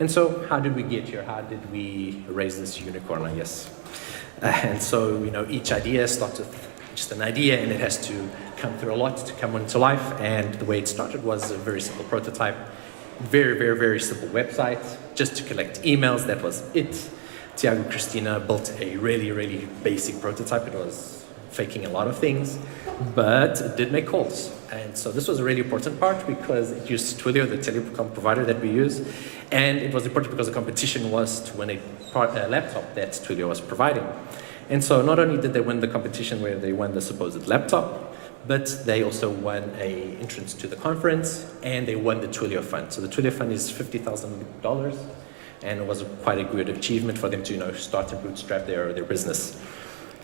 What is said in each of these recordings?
And so how did we get here? How did we raise this unicorn, I guess? And so, each idea starts with just an idea, and it has to come through a lot to come into life. And the way it started was a very simple prototype, very, very, very simple website, just to collect emails. That was it. Tiago and Christina built a really, really basic prototype. It was faking a lot of things, but it did make calls. And so this was a really important part because it used Twilio, the telecom provider that we use. And it was important because the competition was to win a laptop that Twilio was providing. And so not only did they win the competition where they won the supposed laptop, but they also won an entrance to the conference, and they won the Twilio Fund. So the Twilio Fund is $50,000, and it was quite a good achievement for them to start and bootstrap their business.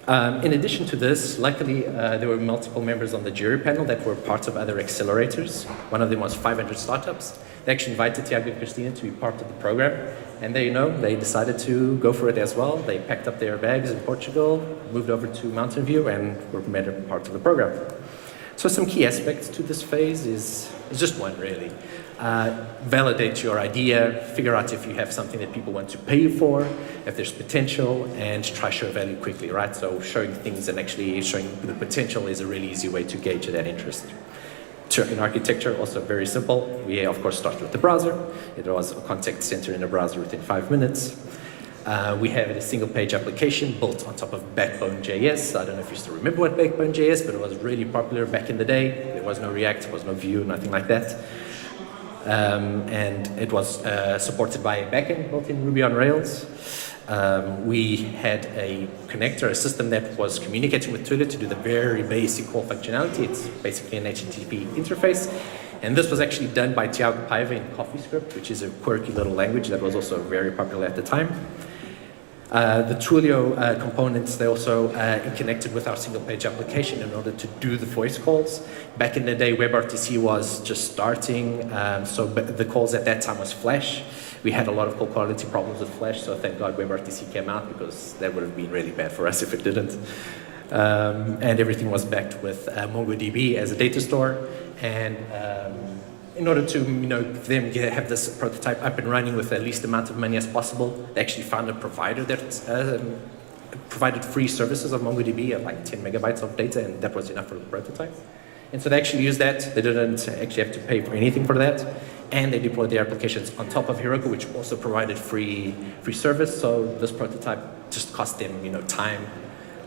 In addition to this, luckily, there were multiple members on the jury panel that were part of other accelerators. One of them was 500 Startups. They actually invited Tiago and Christina to be part of the program, and they decided to go for it as well. They packed up their bags in Portugal, moved over to Mountain View, and were made a part of the program. So some key aspects to this phase is just one, really. Validate your idea, figure out if you have something that people want to pay you for, if there's potential, and try show value quickly, right? So showing things and actually showing the potential is a really easy way to gauge that interest. In architecture, also very simple. We, of course, started with the browser. It was a contact center in the browser within 5 minutes. We have a single-page application built on top of Backbone.js. I don't know if you still remember what Backbone.js, but it was really popular back in the day. There was no React, there was no Vue, nothing like that. And it was supported by a backend built in Ruby on Rails. We had a connector, a system that was communicating with Twilio to do the very basic call functionality. It's basically an HTTP interface. And this was actually done by Tiago Paiva in CoffeeScript, which is a quirky little language that was also very popular at the time. The Twilio components, they also connected with our single-page application in order to do the voice calls. Back in the day, WebRTC was just starting, so the calls at that time was Flash. We had a lot of call quality problems with Flash, so thank God WebRTC came out because that would have been really bad for us if it didn't. And everything was backed with MongoDB as a data store. And in order to them have this prototype up and running with the least amount of money as possible, they actually found a provider that provided free services of MongoDB at like 10 megabytes of data, and that was enough for the prototype. And so they actually used that. They didn't actually have to pay for anything for that. And they deployed their applications on top of Heroku, which also provided free service. So this prototype just cost them time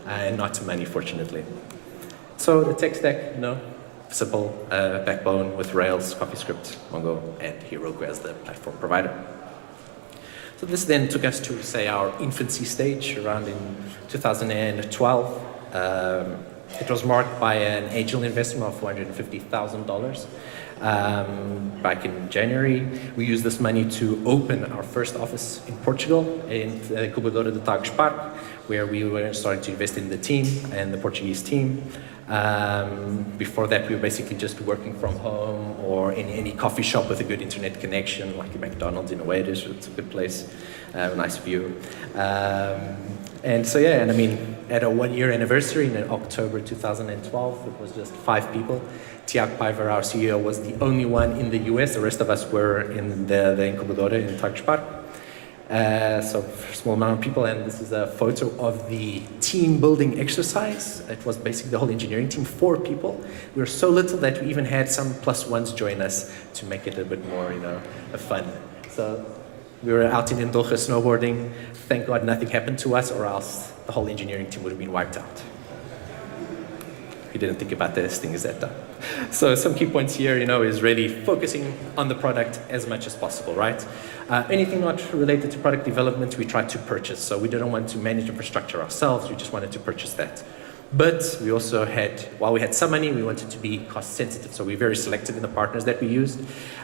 and not money, fortunately. So the tech stack, simple Backbone with Rails, CoffeeScript, Mongo, and Heroku as the platform provider. So this then took us to, say, our infancy stage around in 2012. It was marked by an angel investment of $450,000. Back in January, we used this money to open our first office in Portugal, in the Incubadora de Talkdesk, where we were starting to invest in the team and the Portuguese team. Before that, we were basically just working from home or in any coffee shop with a good internet connection, like a McDonald's in a way. It's a good place, nice view. And so, yeah, and I mean, at a 1-year anniversary in October 2012, it was just 5 people. Tiago Paiva, our CEO, was the only one in the US. The rest of us were in the Incubadora in Talkdesk. So a small amount of people, and this is a photo of the team building exercise. It was basically the whole engineering team, 4 people. We were so little that we even had some +1s join us to make it a bit more, fun. So we were out in Andorra snowboarding. Thank God nothing happened to us, or else the whole engineering team would have been wiped out. We didn't think about those things that time. So some key points here, is really focusing on the product as much as possible, right? Anything not related to product development, we tried to purchase. So we didn't want to manage infrastructure ourselves, we just wanted to purchase that. But we also had, while we had some money, we wanted to be cost sensitive. So we're very selective in the partners that we used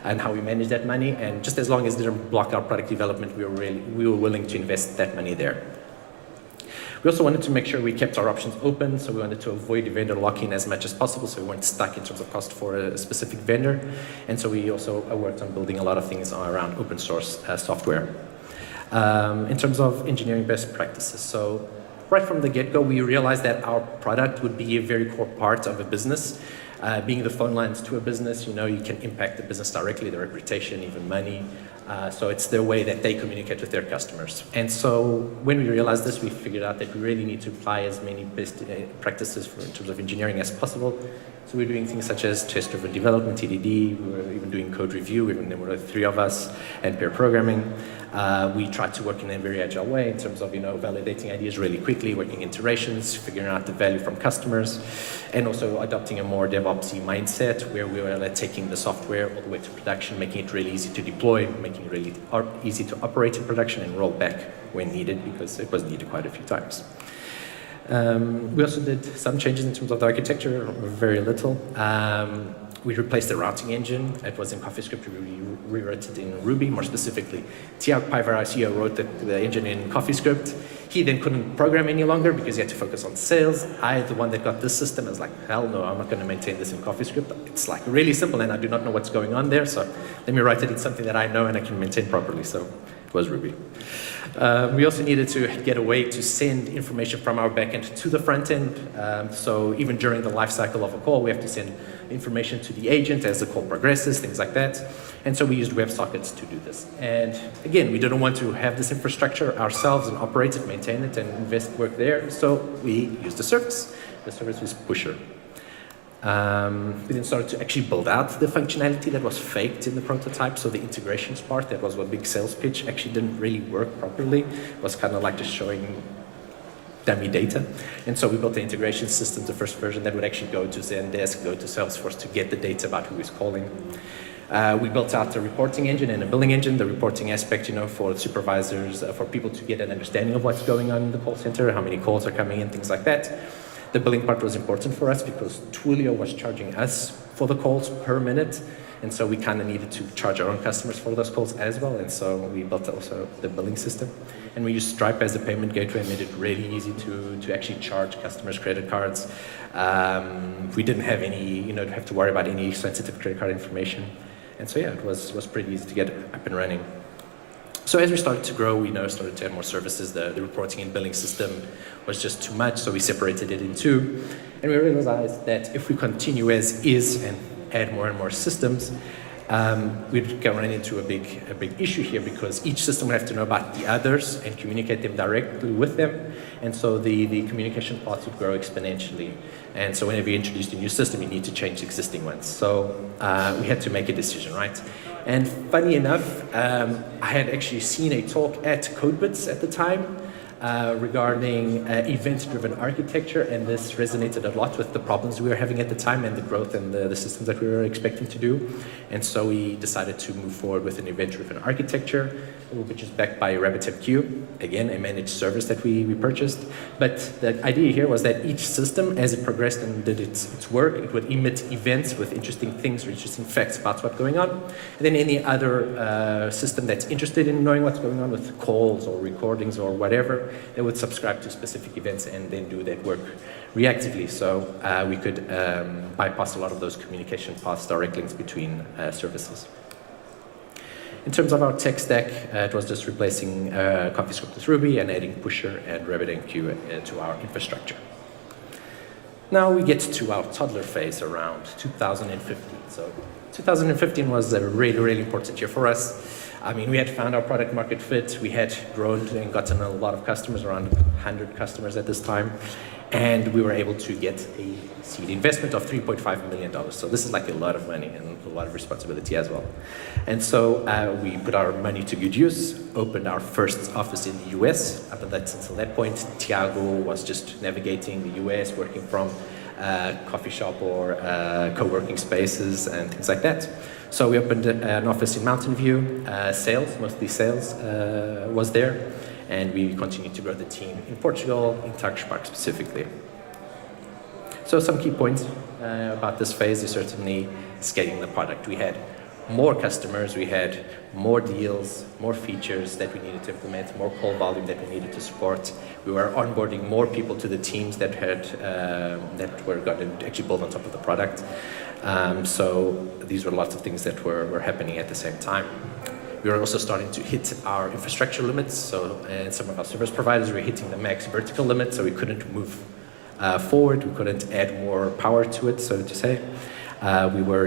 and how we manage that money. And just as long as it didn't block our product development, we were willing to invest that money there. We also wanted to make sure we kept our options open, so we wanted to avoid vendor lock-in as much as possible, so we weren't stuck in terms of cost for a specific vendor. And so we also worked on building a lot of things around open source software. In terms of engineering best practices, so right from the get-go, we realized that our product would be a very core part of a business. Being the phone lines to a business, you can impact the business directly, the reputation, even money. So it's the way that they communicate with their customers. And so when we realized this, we figured out that we really need to apply as many best practices in terms of engineering as possible. So we're doing things such as test-driven development, TDD. We were even doing code review, even there were 3 of us, and pair programming. We tried to work in a very agile way in terms of, validating ideas really quickly, working iterations, figuring out the value from customers, and also adopting a more DevOpsy mindset where we were taking the software all the way to production, making it really easy to deploy, making it really easy to operate in production and roll back when needed, because it was needed quite a few times. We also did some changes in terms of the architecture, very little. We replaced the routing engine. It was in CoffeeScript. We rewrote it in Ruby, more specifically. Tiago Paiva, our CEO, wrote the engine in CoffeeScript. He then couldn't program any longer because he had to focus on sales. I, the one that got this system, was like, hell no, I'm not going to maintain this in CoffeeScript. It's like really simple, and I do not know what's going on there. So let me write it in something that I know and I can maintain properly. So it was Ruby. We also needed to get a way to send information from our backend to the front end. So even during the life cycle of a call, we have to send information to the agent as the call progresses, things like that. And so we used WebSockets to do this. And again, we didn't want to have this infrastructure ourselves and operate it, maintain it, and invest work there. So we used the service. The service was Pusher. We then started to actually build out the functionality that was faked in the prototype. So the integrations part, that was a big sales pitch, actually didn't really work properly. It was kind of like just showing dummy data. And so we built the integration system, the first version that would actually go to Zendesk, go to Salesforce to get the data about who is calling. We built out a reporting engine and a billing engine, the reporting aspect, for supervisors, for people to get an understanding of what's going on in the call center, how many calls are coming in, things like that. The billing part was important for us because Twilio was charging us for the calls per minute. And so we kind of needed to charge our own customers for those calls as well. And so we built also the billing system. And we used Stripe as a payment gateway and made it really easy to actually charge customers' credit cards. We didn't have any, have to worry about any sensitive credit card information. And so yeah, it was pretty easy to get up and running. So as we started to grow, we started to add more services. The reporting and billing system was just too much, so we separated it in 2. And we realized that if we continue as is and add more and more systems, we'd run into a big issue here because each system would have to know about the others and communicate them directly with them. And so the communication parts would grow exponentially. And so whenever you introduce a new system, you need to change existing ones. So we had to make a decision, right? And funny enough, I had actually seen a talk at CodeBits at the time regarding event-driven architecture, and this resonated a lot with the problems we were having at the time and the growth and the systems that we were expecting to do. And so we decided to move forward with an event-driven architecture, which is backed by RabbitMQ, again, a managed service that we purchased. But the idea here was that each system, as it progressed and did its work, it would emit events with interesting things or interesting facts about what's going on. And then any other system that's interested in knowing what's going on with calls or recordings or whatever, they would subscribe to specific events and then do that work reactively. So we could bypass a lot of those communication paths, direct links between services. In terms of our tech stack, it was just replacing CoffeeScript with Ruby and adding Pusher and RabbitMQ to our infrastructure. Now we get to our toddler phase around 2015. So 2015 was a really, really important year for us. I mean, we had found our product market fit. We had grown and gotten a lot of customers, around 100 customers at this time. And we were able to get a seed investment of $3.5 million. So this is like a lot of money and a lot of responsibility as well. And so we put our money to good use, opened our first office in the US. Up until that point, Tiago was just navigating the US, working from coffee shop or co-working spaces and things like that. So we opened an office in Mountain View. Mostly sales was there. And we continued to grow the team in Portugal, in Turkish Park specifically. So some key points about this phase is certainly scaling the product. We had more customers, we had more deals, more features that we needed to implement, more call volume that we needed to support. We were onboarding more people to the teams that were going to actually build on top of the product. So these were lots of things that were happening at the same time. We were also starting to hit our infrastructure limits. So some of our service providers were hitting the max vertical limit, so we couldn't move forward. We couldn't add more power to it, so to say. We were,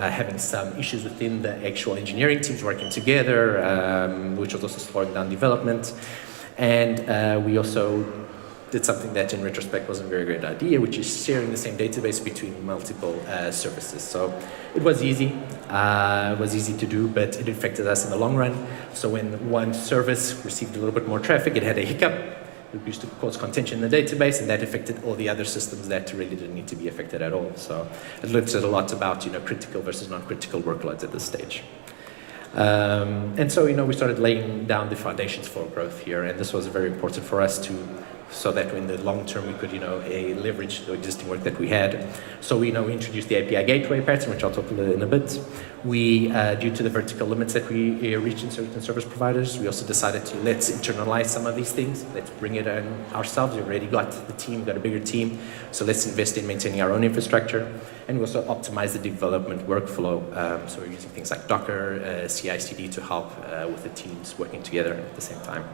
having some issues within the actual engineering teams working together, which was also slowing down development. And we also did something that in retrospect wasn't a very great idea, which is sharing the same database between multiple services. So it was easy to do, but it affected us in the long run. So when one service received a little bit more traffic, it had a hiccup. It used to cause contention in the database, and that affected all the other systems that really didn't need to be affected at all. So it looked at a lot about critical versus non-critical workloads at this stage. And so we started laying down the foundations for growth here, and this was very important for us so that in the long term we could leverage the existing work that we had. So we introduced the API gateway pattern, which I'll talk about in a bit. We, due to the vertical limits that we reached in certain service providers, we also decided to let's internalize some of these things. Let's bring it in ourselves. We already got the team, got a bigger team, so let's invest in maintaining our own infrastructure. And we also optimize the development workflow. So we're using things like Docker, CI/CD to help with the teams working together at the same time.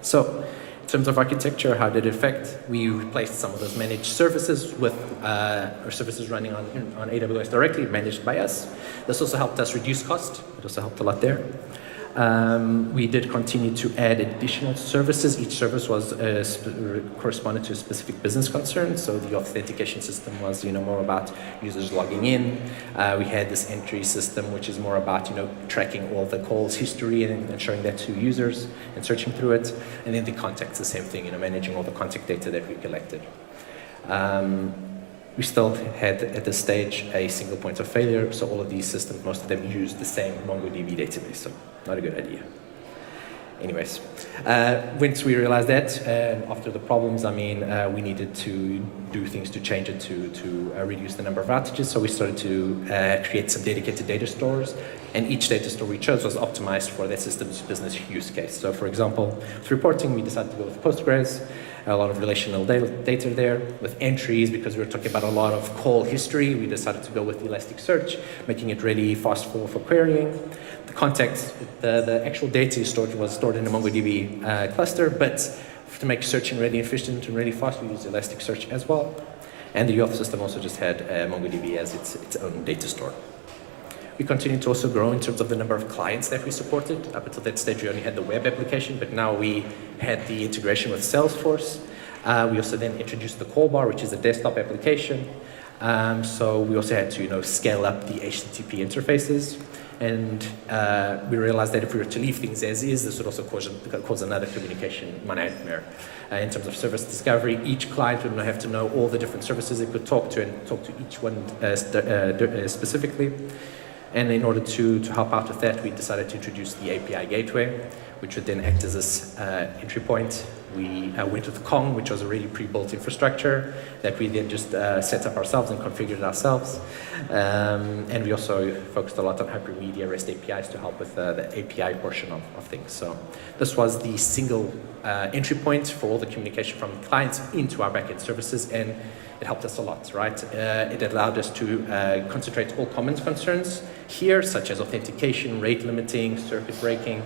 So in terms of architecture, how did it affect? We replaced some of those managed services with our services running on AWS directly, managed by us. This also helped us reduce cost. It also helped a lot there. We did continue to add additional services. Each service was corresponded to a specific business concern. So the authentication system was, more about users logging in. We had this entry system, which is more about, tracking all the calls history and showing that to users and searching through it. And then the contacts, the same thing, managing all the contact data that we collected. We still had, at this stage, a single point of failure, so all of these systems, most of them use the same MongoDB database, so not a good idea. Anyways, once we realized that, after the problems, we needed to do things to change it to reduce the number of outages, so we started to create some dedicated data stores, and each data store we chose was optimized for that system's business use case. So for example, with reporting, we decided to go with Postgres, a lot of relational data there. With entries, because we were talking about a lot of call history, we decided to go with Elasticsearch, making it really fast for querying. The context, the actual data was stored in a MongoDB cluster, but to make searching really efficient and really fast, we used Elasticsearch as well. And the auth system also just had MongoDB as its own data store. We continued to also grow in terms of the number of clients that we supported. Up until that stage, we only had the web application, but now we had the integration with Salesforce. We also then introduced the call bar, which is a desktop application. So we also had to scale up the HTTP interfaces. And we realized that if we were to leave things as is, this would also cause another communication nightmare. In terms of service discovery, each client would have to know all the different services it could talk to and talk to each one specifically. And in order to help out with that, we decided to introduce the API gateway, which would then act as this entry point. We went with Kong, which was a really pre-built infrastructure that we then just set up ourselves and configured ourselves. And we also focused a lot on Hypermedia REST APIs to help with the API portion of things. So this was the single entry point for all the communication from clients into our backend services, and it helped us a lot, right? It allowed us to concentrate all common concerns here, such as authentication, rate limiting, circuit breaking,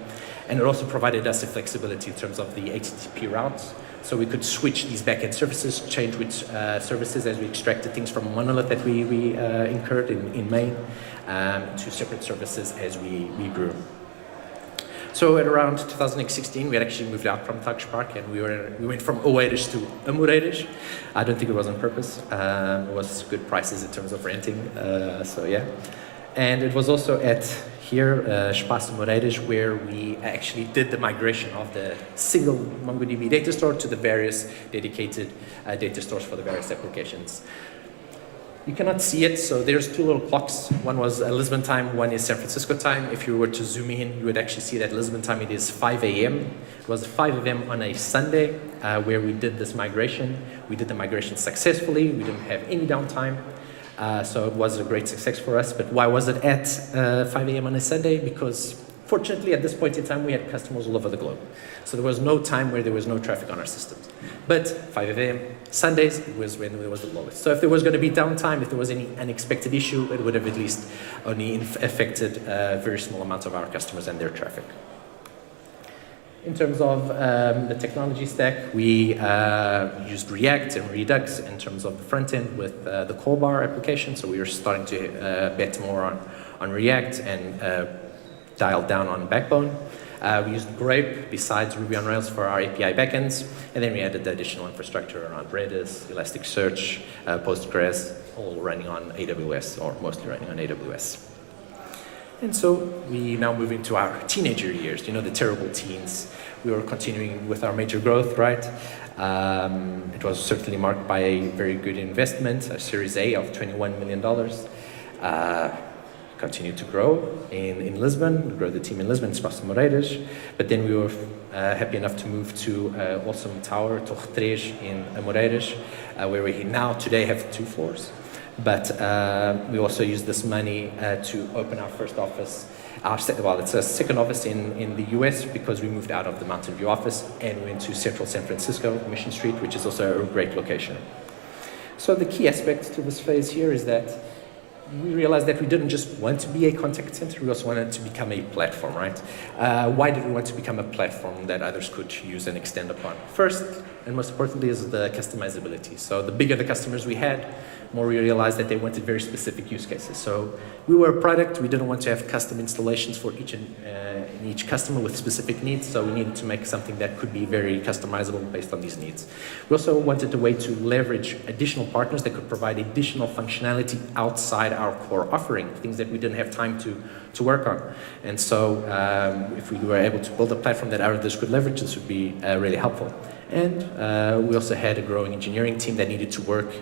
and it also provided us the flexibility in terms of the HTTP routes. So we could switch these backend services, change which services as we extracted things from a monolith that we incurred in main to separate services as we grew. So at around 2016, we had actually moved out from Tugspark, and we went from Oeiras to Amoreiras. I don't think it was on purpose. It was good prices in terms of renting, so yeah. And it was also at here, Espaço Amoreiras, where we actually did the migration of the single MongoDB data store to the various dedicated data stores for the various applications. You cannot see it, so there's two little clocks. One was Lisbon time, one is San Francisco time. If you were to zoom in, you would actually see that Lisbon time, it is 5 a.m. It was 5 a.m. on a Sunday where we did this migration. We did the migration successfully. We didn't have any downtime. So it was a great success for us. But why was it at 5 a.m. on a Sunday? Because fortunately, at this point in time, we had customers all over the globe. So there was no time where there was no traffic on our systems. But 5 a.m. Sundays was when it was the lowest. So if there was going to be downtime, if there was any unexpected issue, it would have at least only affected a very small amount of our customers and their traffic. In terms of the technology stack, we used React and Redux in terms of the front end with the call bar application. So we were starting to bet more on React and dial down on Backbone. We used Grape besides Ruby on Rails for our API backends, and then we added the additional infrastructure around Redis, Elasticsearch, Postgres, all running on AWS, or mostly running on AWS. And so we now move into our teenager years, you know, the terrible teens. We were continuing with our major growth, right? It was certainly marked by a very good investment, a Series A of $21 million. Continued to grow in Lisbon, grow the team in Lisbon, Espaço Moreiras. But then we were happy enough to move to awesome tower, Torre 3 in Moreiras, where we now today have 2 floors. But we also used this money to open our first office. It's a second office in the US because we moved out of the Mountain View office and went to central San Francisco, Mission Street, which is also a great location. So the key aspect to this phase here is that we realized that we didn't just want to be a contact center, we also wanted to become a platform, right? Why did we want to become a platform that others could use and extend upon? First, and most importantly, is the customizability. So the bigger the customers we had, more we realized that they wanted very specific use cases. So we were a product, we didn't want to have custom installations for each customer with specific needs, so we needed to make something that could be very customizable based on these needs. We also wanted a way to leverage additional partners that could provide additional functionality outside our core offering, things that we didn't have time to work on. And so if we were able to build a platform that others could leverage, this would be really helpful. And we also had a growing engineering team that needed to work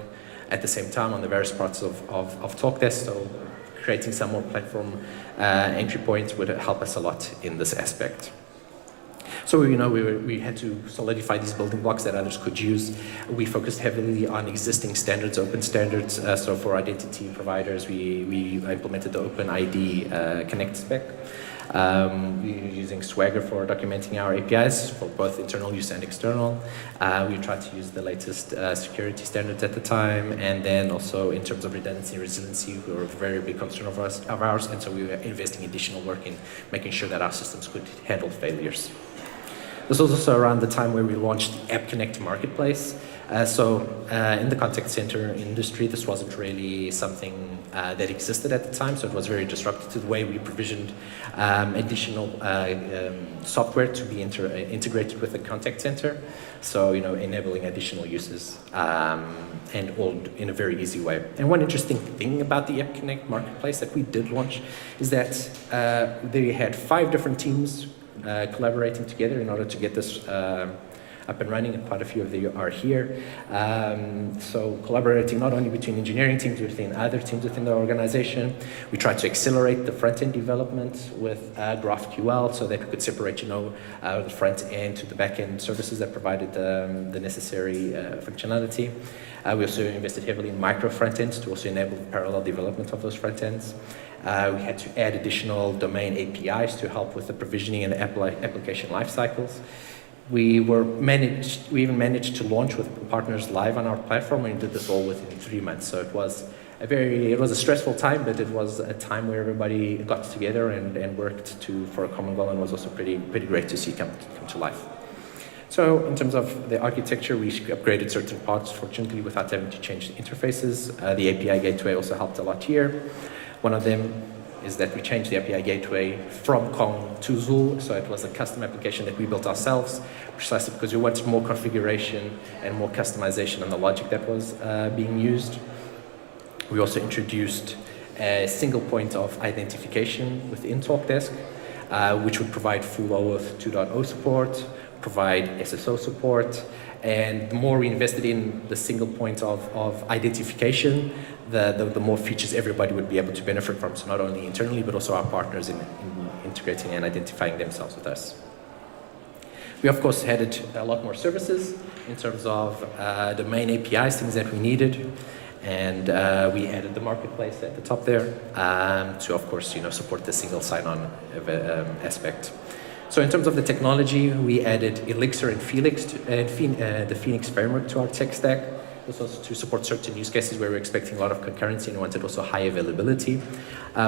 at the same time on the various parts of Talkdesk, so creating some more platform entry points would help us a lot in this aspect. So we had to solidify these building blocks that others could use. We focused heavily on existing standards, open standards. So for identity providers, we implemented the OpenID Connect spec. We were using Swagger for documenting our APIs for both internal use and external. We tried to use the latest security standards at the time, and then also in terms of redundancy and resiliency, we were a very big concern of ours, and so we were investing additional work in making sure that our systems could handle failures. This was also around the time where we launched the App Connect marketplace. In the contact center industry, this wasn't really something that existed at the time, so it was very disruptive to the way we provisioned additional software to be integrated with the contact center. So, enabling additional uses and all in a very easy way. And one interesting thing about the App Connect marketplace that we did launch is that they had 5 different teams collaborating together in order to get this up and running, and quite a few of you are here. So collaborating not only between engineering teams, within other teams within the organization. We tried to accelerate the front-end development with GraphQL so that we could separate, the front end to the back-end services that provided the necessary functionality. We also invested heavily in micro front-ends to also enable parallel development of those front-ends. We had to add additional domain APIs to help with the provisioning and application lifecycles. We even managed to launch with partners live on our platform, and did this all within 3 months. So it was a stressful time, but it was a time where everybody got together and worked for a common goal, and was also pretty great to see come to life. So in terms of the architecture, we upgraded certain parts, fortunately, without having to change the interfaces. The API gateway also helped a lot here. One of them is that we changed the API gateway from Kong to Zool, so it was a custom application that we built ourselves, precisely because we wanted more configuration and more customization on the logic that was being used. We also introduced a single point of identification within Talkdesk, which would provide full OAuth 2.0 support, provide SSO support, and the more we invested in the single point of identification, the more features everybody would be able to benefit from, so not only internally, but also our partners in integrating and identifying themselves with us. We, of course, added a lot more services in terms of domain APIs, things that we needed, and we added the marketplace at the top there to, of course, support the single sign-on aspect. So in terms of the technology, we added Elixir and Felix, the Phoenix framework to our tech stack. This was to support certain use cases where we're expecting a lot of concurrency and wanted also high availability.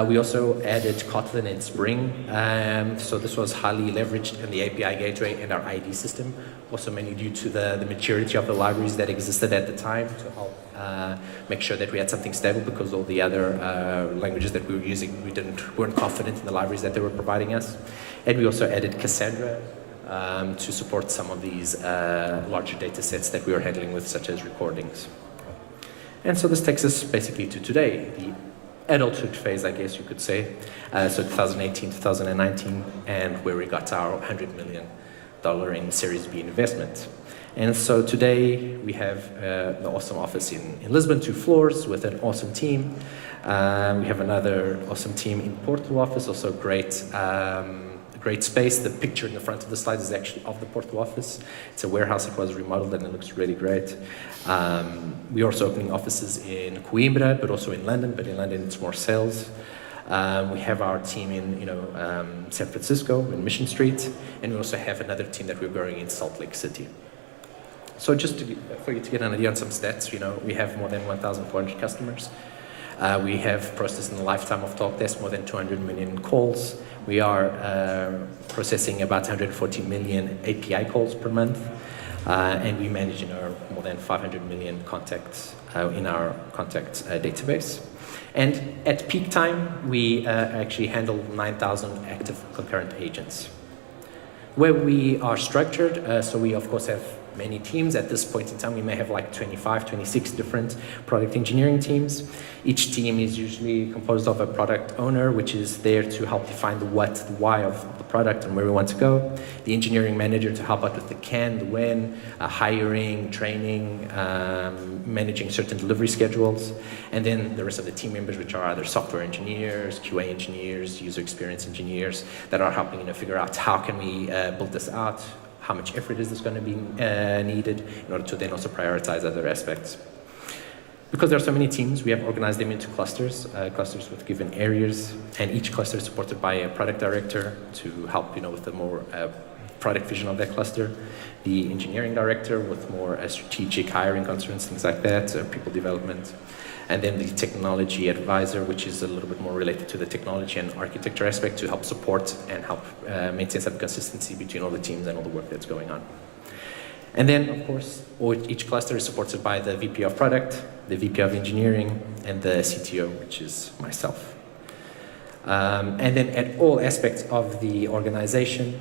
We also added Kotlin and Spring. So this was highly leveraged in the API gateway and our ID system, also mainly due to the maturity of the libraries that existed at the time to help make sure that we had something stable, because all the other languages that we were using, weren't confident in the libraries that they were providing us. And we also added Cassandra to support some of these larger data sets that we were handling with, such as recordings. And so this takes us basically to today, the adulthood phase, I guess you could say. So 2018, 2019, and where we got our $100 million in Series B investment. And so today we have the awesome office in Lisbon, 2 floors with an awesome team. We have another awesome team in Porto office, also great space. The picture in the front of the slide is actually of the Porto office. It's a warehouse that was remodeled and it looks really great. We're also opening offices in Coimbra, but also in London, but in London it's more sales. We have our team in San Francisco, in Mission Street, and we also have another team that we're growing in Salt Lake City. So just for you to get an idea on some stats, we have more than 1,400 customers. We have processed in the lifetime of Talkdesk more than 200 million calls. We are processing about 140 million API calls per month, and we manage more than 500 million contacts in our contact database. And at peak time, we actually handle 9,000 active concurrent agents. Where we are structured, so we of course have many teams. At this point in time, we may have like 25, 26 different product engineering teams. Each team is usually composed of a product owner, which is there to help define the what, the why of the product and where we want to go. The engineering manager to help out with the can, the when, hiring, training, managing certain delivery schedules. And then the rest of the team members, which are either software engineers, QA engineers, user experience engineers, that are helping figure out how can we build this out, how much effort is this going to be needed in order to then also prioritize other aspects. Because there are so many teams, we have organized them into clusters, clusters with given areas, and each cluster is supported by a product director to help with the more product vision of that cluster, the engineering director with more strategic hiring concerns, things like that, people development, and then the technology advisor, which is a little bit more related to the technology and architecture aspect to help support and help maintain some consistency between all the teams and all the work that's going on. And then, of course, each cluster is supported by the VP of product, the VP of engineering, and the CTO, which is myself. And then at all aspects of the organization,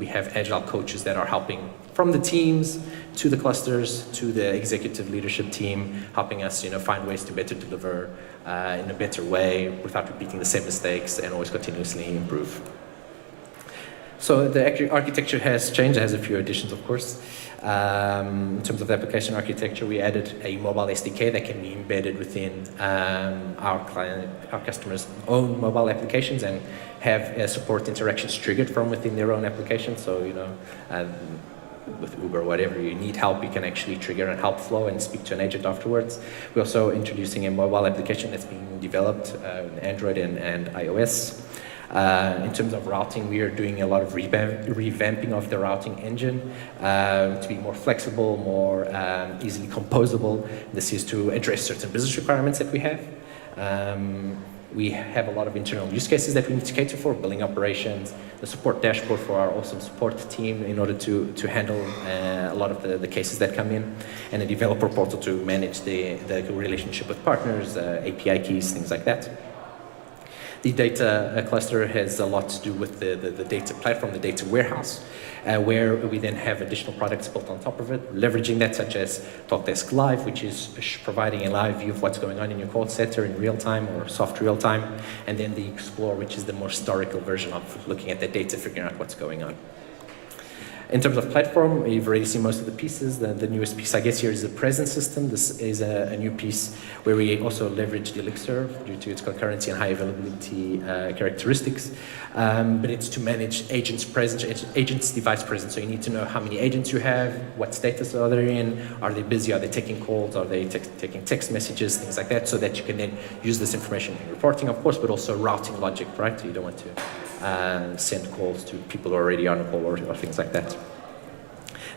we have agile coaches that are helping from the teams to the clusters to the executive leadership team, helping us find ways to better deliver in a better way without repeating the same mistakes and always continuously improve. So the architecture has changed. It has a few additions, of course. In terms of the application architecture, we added a mobile SDK that can be embedded within our customers' own mobile applications and have support interactions triggered from within their own application. So, with Uber or whatever, you need help, you can actually trigger a help flow and speak to an agent afterwards. We're also introducing a mobile application that's being developed in Android and iOS. In terms of routing, we are doing a lot of revamping of the routing engine to be more flexible, more easily composable. This is to address certain business requirements that we have. We have a lot of internal use cases that we need to cater for, billing operations, the support dashboard for our awesome support team in order to handle a lot of the cases that come in, and a developer portal to manage the relationship with partners, API keys, things like that. The data cluster has a lot to do with the data platform, the data warehouse, where we then have additional products built on top of it, leveraging that, such as Talkdesk Live, which is providing a live view of what's going on in your call center in real time or soft real time, and then the Explore, which is the more historical version of looking at the data, figuring out what's going on. In terms of platform, you've already seen most of the pieces. The newest piece, I guess, here is the presence system. This is a new piece where we also leverage the Elixir due to its concurrency and high availability characteristics. But it's to manage agents' presence, agents' device presence. So you need to know how many agents you have, what status are they in, are they busy, are they taking calls, are they taking text messages, things like that, so that you can then use this information in reporting, of course, but also routing logic, right? So you don't want to send calls to people who are already on a call or things like that.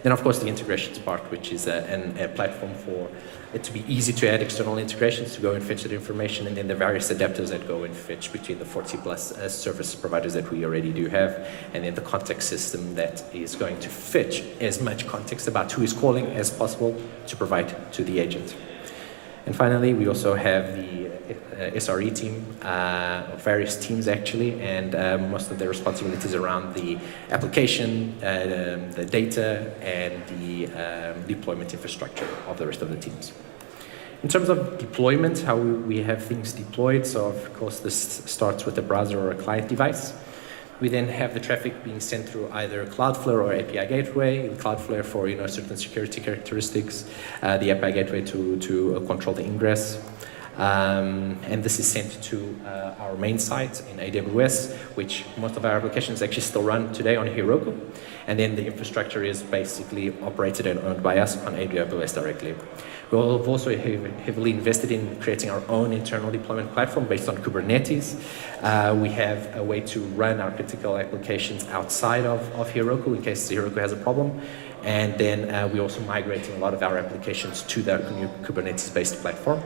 Then, of course, the integrations part, which is a platform for it to be easy to add external integrations to go and fetch that information, and then the various adapters that go and fetch between the 40 plus service providers that we already do have, and then the context system that is going to fetch as much context about who is calling as possible to provide to the agent. And finally, we also have the SRE team, various teams actually, and most of their responsibilities around the application, the data, and the deployment infrastructure of the rest of the teams. In terms of deployment, how we have things deployed, so of course this starts with a browser or a client device. We then have the traffic being sent through either Cloudflare or API gateway. Cloudflare for certain security characteristics, the API gateway to control the ingress. And this is sent to our main site in AWS, which most of our applications actually still run today on Heroku. And then the infrastructure is basically operated and owned by us on AWS directly. We've also heavily invested in creating our own internal deployment platform based on Kubernetes. We have a way to run our critical applications outside of Heroku in case Heroku has a problem. And then we're also migrating a lot of our applications to that new Kubernetes-based platform.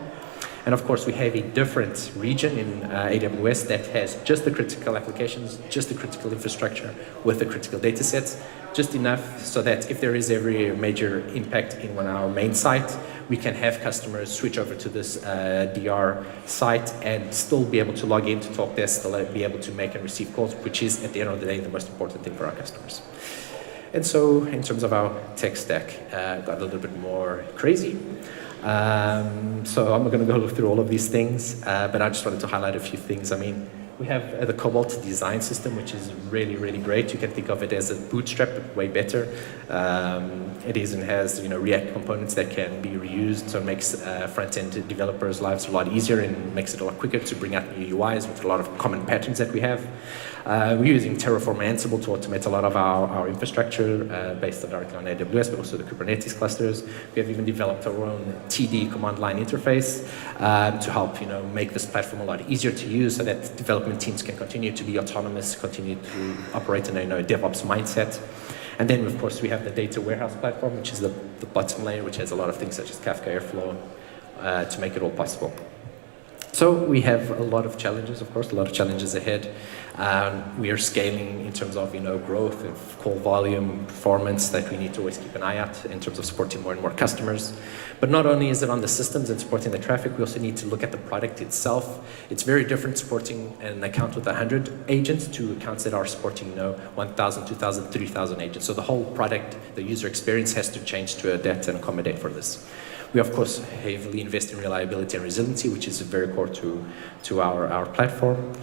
And of course, we have a different region in AWS that has just the critical applications, just the critical infrastructure with the critical data sets, just enough so that if there is every major impact in one of our main site, we can have customers switch over to this DR site and still be able to log in to Talkdesk, still be able to make and receive calls, which is at the end of the day the most important thing for our customers. And so in terms of our tech stack, got a little bit more crazy. So I'm not going to go through all of these things, but I just wanted to highlight a few things. I mean, we have the Cobalt design system, which is really, really great. You can think of it as a bootstrap, but way better. It even has React components that can be reused, so it makes front-end developers' lives a lot easier and makes it a lot quicker to bring out new UIs with a lot of common patterns that we have. We're using Terraform and Ansible to automate a lot of our infrastructure based directly on AWS, but also the Kubernetes clusters. We have even developed our own TD command line interface to help make this platform a lot easier to use so that development teams can continue to be autonomous, continue to operate in a DevOps mindset. And then, of course, we have the data warehouse platform, which is the bottom layer, which has a lot of things such as Kafka Airflow to make it all possible. So we have a lot of challenges, of course, a lot of challenges ahead. We are scaling in terms of growth of call volume, performance that we need to always keep an eye out in terms of supporting more and more customers. But not only is it on the systems and supporting the traffic, we also need to look at the product itself. It's very different supporting an account with 100 agents to accounts that are supporting 1,000, 2,000, 3,000 agents. So the whole product, the user experience has to change to adapt and accommodate for this. We, of course, heavily invest in reliability and resiliency, which is very core to our platform.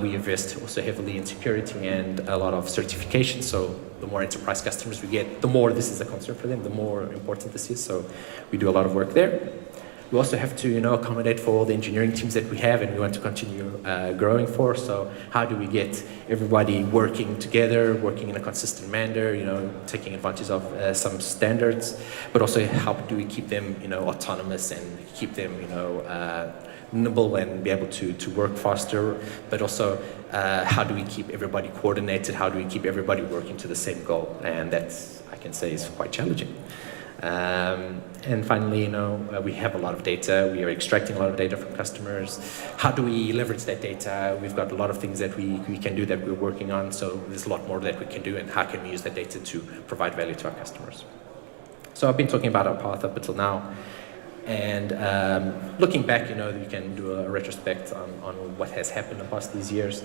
We invest also heavily in security and a lot of certification. So the more enterprise customers we get, the more this is a concern for them, the more important this is. So we do a lot of work there. We also have to accommodate for all the engineering teams that we have and we want to continue growing for. So how do we get everybody working together, working in a consistent manner, taking advantage of some standards, but also how do we keep them autonomous and keep them nimble and be able to work faster, but also how do we keep everybody coordinated, how do we keep everybody working to the same goal? And that's, I can say, is quite challenging. And finally, we have a lot of data. We are extracting a lot of data from customers. How do we leverage that data? We've got a lot of things that we can do that we're working on. So there's a lot more that we can do, and how can we use that data to provide value to our customers? So I've been talking about our path up until now. And looking back, you can do a retrospect on what has happened across these years.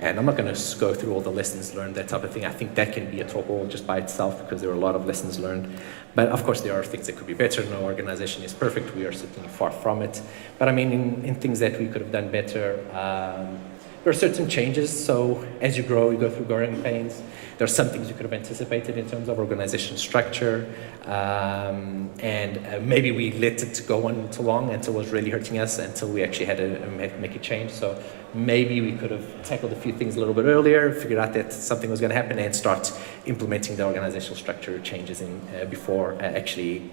And I'm not going to go through all the lessons learned, that type of thing. I think that can be a talk all just by itself because there are a lot of lessons learned. But of course, there are things that could be better. No organization is perfect. We are certainly far from it. But I mean, in things that we could have done better, there are certain changes. So as you grow, you go through growing pains. There are some things you could have anticipated in terms of organization structure. And maybe we let it go on too long until it was really hurting us, until we actually had to make a change. So maybe we could have tackled a few things a little bit earlier, figured out that something was going to happen, and start implementing the organizational structure changes before actually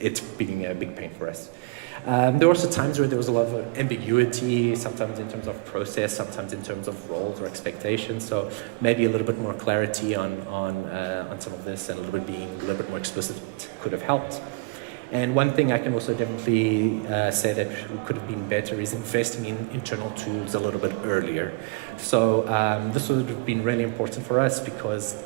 it's being a big pain for us. There were also times where there was a lot of ambiguity, sometimes in terms of process, sometimes in terms of roles or expectations. So maybe a little bit more clarity on some of this and a little bit being a little bit more explicit could have helped. And one thing I can also definitely say that could have been better is investing in internal tools a little bit earlier. So this would have been really important for us because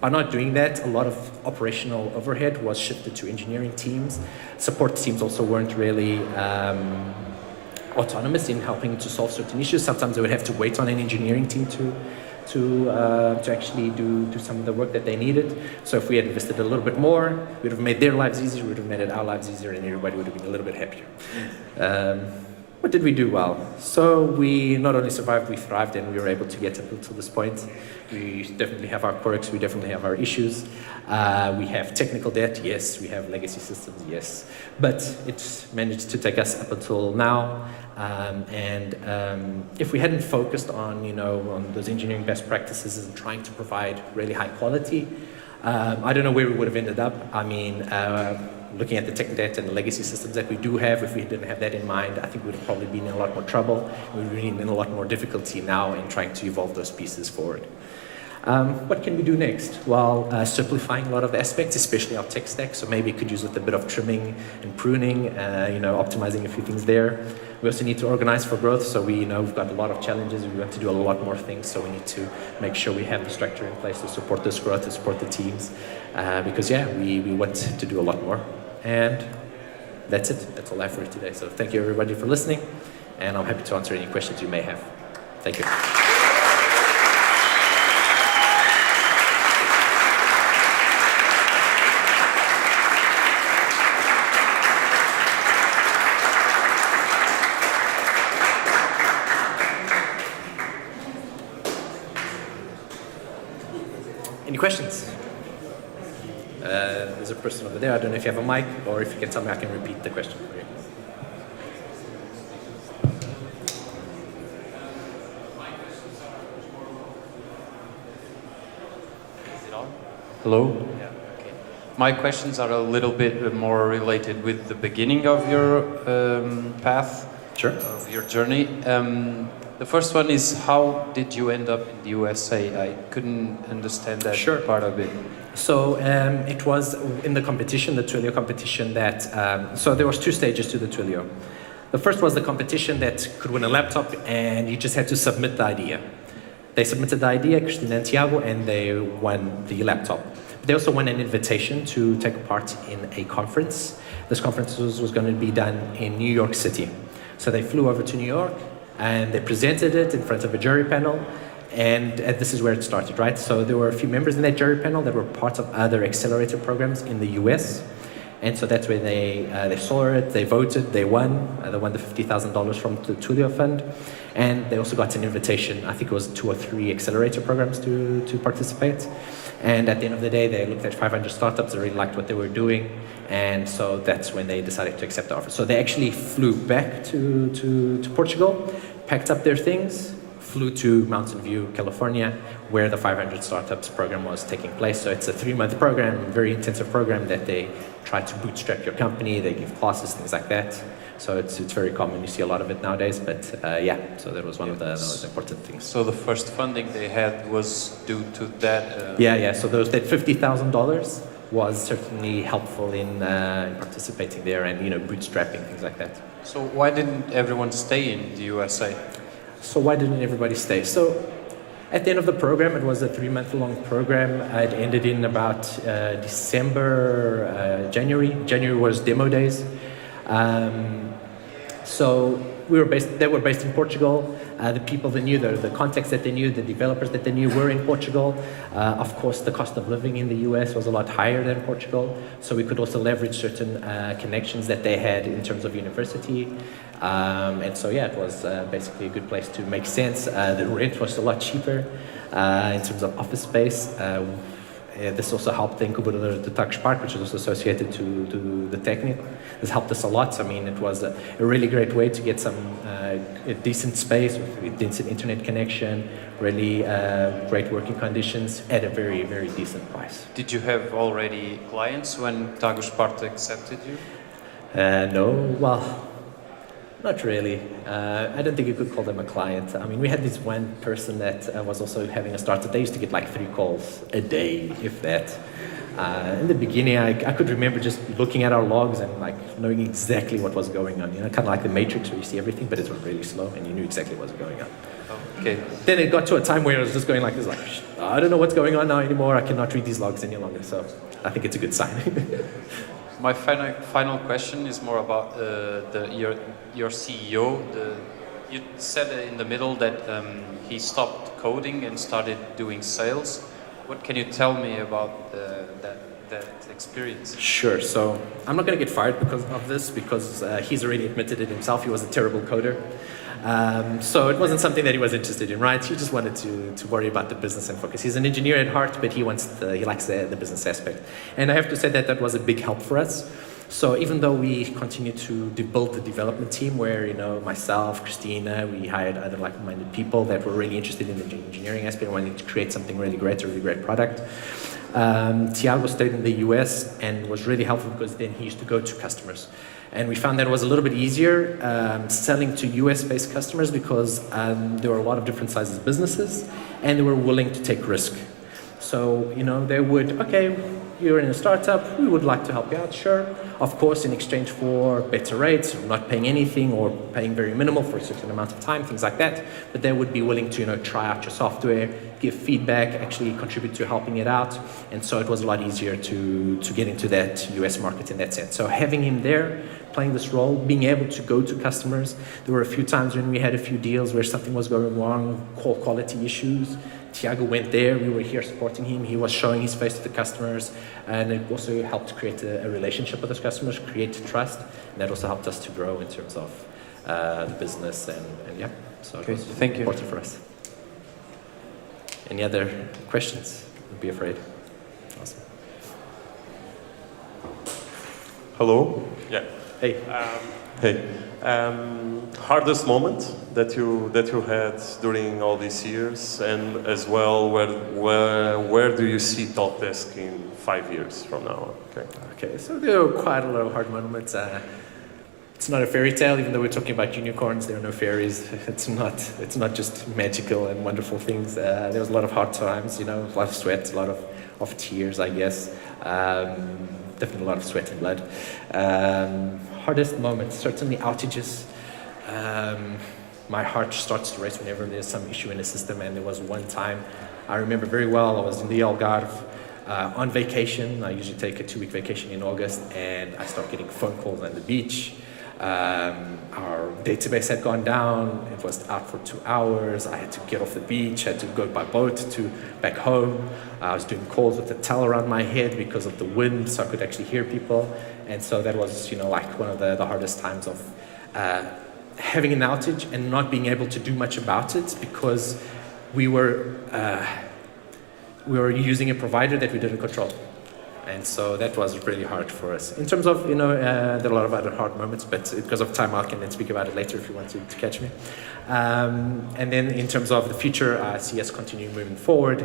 by not doing that, a lot of operational overhead was shifted to engineering teams. Support teams also weren't really autonomous in helping to solve certain issues. Sometimes they would have to wait on an engineering team to actually do some of the work that they needed. So if we had invested a little bit more, we would have made their lives easier, we would have made our lives easier, and everybody would have been a little bit happier. What did we do well? So we not only survived, we thrived, and we were able to get up until this point. We definitely have our quirks, we definitely have our issues. We have technical debt, yes. We have legacy systems, yes. But it's managed to take us up until now. If we hadn't focused on, on those engineering best practices and trying to provide really high quality, I don't know where we would have ended up. I mean, looking at the tech debt and the legacy systems that we do have, if we didn't have that in mind, I think we would have probably been in a lot more trouble. We would have been in a lot more difficulty now in trying to evolve those pieces forward. What can we do next? Well, simplifying a lot of aspects, especially our tech stack, so maybe could use with a bit of trimming and pruning, optimizing a few things there. We also need to organize for growth, so we've got a lot of challenges, we want to do a lot more things, so we need to make sure we have the structure in place to support this growth, to support the teams, because we want to do a lot more. And that's it, that's all I have for you today. So thank you everybody for listening, and I'm happy to answer any questions you may have. Thank you. Any questions? There's a person over there. I don't know if you have a mic, or if you can tell me, I can repeat the question for you. Is it on? Hello? Yeah, okay. My questions are a little bit more related with the beginning of your path, Sure. Of your journey. The first one is, how did you end up in the USA? I couldn't understand that part of it. So it was in the competition, the Twilio competition, that so there was two stages to the Twilio. The first was the competition that could win a laptop, and you just had to submit the idea. They submitted the idea, Christina and Tiago, and they won the laptop. But they also won an invitation to take part in a conference. This conference was going to be done in New York City. So they flew over to New York, and they presented it in front of a jury panel, and this is where it started, right? So there were a few members in that jury panel that were part of other accelerator programs in the US, and so that's where they saw it, they voted, they won the $50,000 from the Twilio Fund, and they also got an invitation, I think it was 2 or 3 accelerator programs to participate. And at the end of the day, they looked at 500 startups, they really liked what they were doing, and so that's when they decided to accept the offer. So they actually flew back to Portugal, packed up their things, flew to Mountain View, California, where the 500 Startups program was taking place. So it's a 3-month program, very intensive program that they try to bootstrap your company, they give classes, things like that. So it's very common, you see a lot of it nowadays, but so that was one of the most important things. So the first funding they had was due to that? So that $50,000 was certainly helpful in participating there and bootstrapping, things like that. So why didn't everyone stay in the USA? So why didn't everybody stay? So at the end of the program, it was a 3-month-long program. It ended in about December, January. January was demo days. So they were based in Portugal. The people they knew, the contacts that they knew, the developers that they knew were in Portugal. Of course, the cost of living in the US was a lot higher than Portugal. So we could also leverage certain connections that they had in terms of university. And so, it was basically a good place to make sense. The rent was a lot cheaper in terms of office space. This also helped the incubator, the Tax Park, which is also associated to the Technical. This helped us a lot. I mean, it was a really great way to get some a decent space, with decent internet connection, really great working conditions at a very, very decent price. Did you have already clients when Tagus Park accepted you? No, well, not really. I don't think you could call them a client. I mean, we had this one person that was also having a startup. They used to get like 3 calls a day, if that. In the beginning, I could remember just looking at our logs and like knowing exactly what was going on. You know, kind of like the Matrix where you see everything, but it was really slow and you knew exactly what was going on. Okay. Then it got to a time where it was just going like this, like, I don't know what's going on now anymore. I cannot read these logs any longer. So I think it's a good sign. My final question is more about your CEO. You said in the middle that he stopped coding and started doing sales. What can you tell me about that experience? Sure. So I'm not going to get fired because of this, because he's already admitted it himself. He was a terrible coder. So it wasn't something that he was interested in, right? He just wanted to worry about the business and focus. He's an engineer at heart, but he likes the business aspect. And I have to say that was a big help for us. So even though we continue to build the development team where, you know, myself, Christina, we hired other like-minded people that were really interested in the engineering aspect and wanted to create something really great, a really great product. Tiago stayed in the US and was really helpful because then he used to go to customers. And we found that it was a little bit easier selling to US-based customers because there were a lot of different sizes of businesses and they were willing to take risk. So, you know, they would, okay, you're in a startup, we would like to help you out, sure. Of course, in exchange for better rates, not paying anything or paying very minimal for a certain amount of time, things like that. But they would be willing to, you know, try out your software, give feedback, actually contribute to helping it out. And so it was a lot easier to get into that US market in that sense. So having him there, playing this role, being able to go to customers. There were a few times when we had a few deals where something was going wrong, call quality issues. Tiago went there, we were here supporting him, he was showing his face to the customers, and it also helped create a relationship with those customers, create trust, and that also helped us to grow in terms of the business and yeah, so it was important for us. Any other questions? Don't be afraid. Awesome. Hello. Yeah. Hey. Hey. Hardest moment that you had during all these years, and as well, where do you see Talkdesk in 5 years from now? Okay. So there are quite a lot of hard moments. It's not a fairy tale, even though we're talking about unicorns. There are no fairies. It's not just magical and wonderful things. There was a lot of hard times, you know, a lot of sweat, a lot of tears, I guess. Definitely a lot of sweat and blood. Hardest moments, certainly outages. My heart starts to race whenever there's some issue in the system, and there was one time, I remember very well, I was in the Algarve on vacation. I usually take a 2-week vacation in August, and I start getting phone calls on the beach. Our database had gone down, it was out for 2 hours, I had to get off the beach, I had to go by boat back home. I was doing calls with a towel around my head because of the wind, so I could actually hear people. And so that was, you know, like one of the hardest times of having an outage and not being able to do much about it because we were using a provider that we didn't control. And so that was really hard for us. In terms of, you know, there are a lot of other hard moments, but because of time, I can then speak about it later if you want to catch me. And then in terms of the future, I see us continuing moving forward.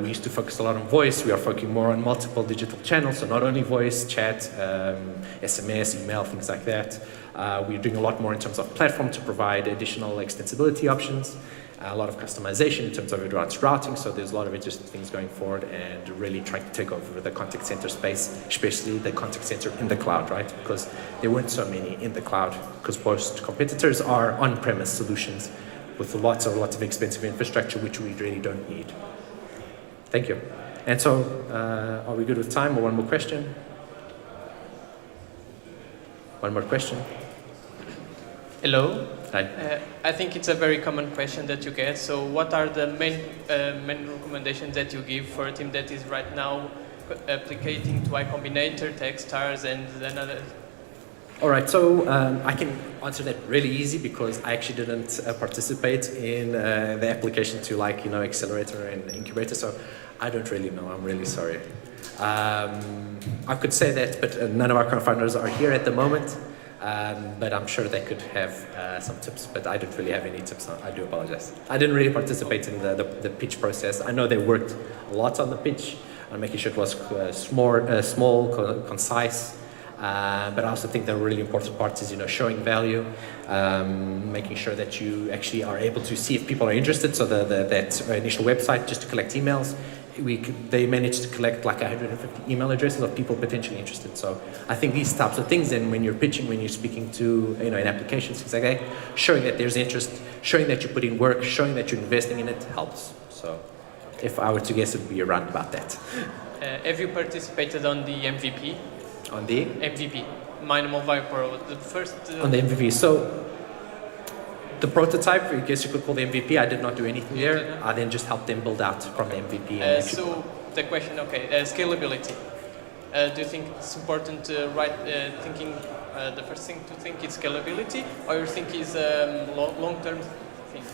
We used to focus a lot on voice. We are focusing more on multiple digital channels, so not only voice, chat, SMS, email, things like that. We're doing a lot more in terms of platform to provide additional extensibility options. A lot of customization in terms of advanced routing, so there's a lot of interesting things going forward and really trying to take over the contact center space, especially the contact center in the cloud, right? Because there weren't so many in the cloud, because most competitors are on-premise solutions with lots of expensive infrastructure, which we really don't need. Thank you. And so, are we good with time or one more question? One more question? Hello. Hi. I think it's a very common question that you get. So what are the main recommendations that you give for a team that is right now applicating to Y Combinator, Techstars, and another? All right, so I can answer that really easy because I actually didn't participate in the application to Accelerator and Incubator, so I don't really know. I'm really sorry. I could say that, but none of our co-founders are here at the moment. But I'm sure they could have some tips, but I don't really have any tips. I do apologize. I didn't really participate in the pitch process. I know they worked a lot on the pitch, on making sure it was small, concise, But I also think the really important part is, showing value, making sure that you actually are able to see if people are interested. So that initial website, just to collect emails, they managed to collect like 150 email addresses of people potentially interested. So I think these types of things, and when you're pitching, when you're speaking to, in applications, things like that, showing that there's interest, showing that you put in work, showing that you're investing in it helps. So if I were to guess, it would be around about that. Have you participated on the MVP? On the? MVP, minimal viable product. The first. On the MVP. So the prototype, I guess you could call the MVP. I did not do anything there. I then just helped them build out from the MVP. So the question, scalability. Do you think it's important to thinking? The first thing to think is scalability, or you think is long-term thing?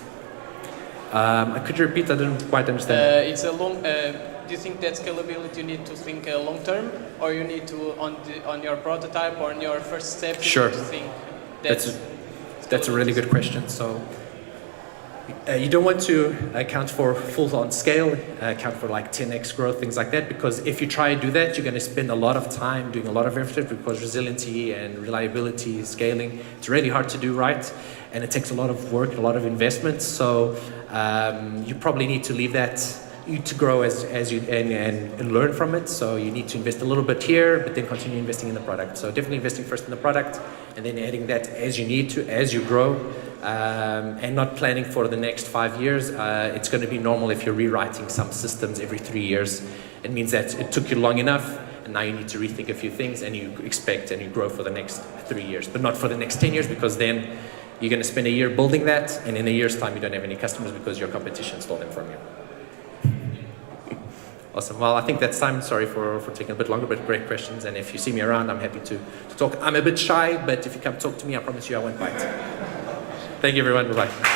Could you repeat? I didn't quite understand. It's a long. Do you think that scalability you need to think long-term, or you need to on your prototype or on your first step? Sure. To think That's a really good question. So you don't want to account for full-on scale, account for like 10x growth, things like that, because if you try and do that, you're going to spend a lot of time doing a lot of effort, because resiliency and reliability, scaling, it's really hard to do right, and it takes a lot of work, a lot of investment. So you probably need to leave that to grow as you and learn from it. So you need to invest a little bit here, but then continue investing in the product. So definitely investing first in the product, and then adding that as you need to, as you grow, and not planning for the next 5 years. It's going to be normal if you're rewriting some systems every 3 years. It means that it took you long enough, and now you need to rethink a few things, and you expect and you grow for the next 3 years, but not for the next 10 years, because then you're going to spend a year building that, and in a year's time you don't have any customers because your competition stole them from you. Awesome. Well, I think that's time. Sorry for taking a bit longer, but great questions. And if you see me around, I'm happy to talk. I'm a bit shy, but if you come talk to me, I promise you I won't bite. Thank you, everyone. Bye-bye.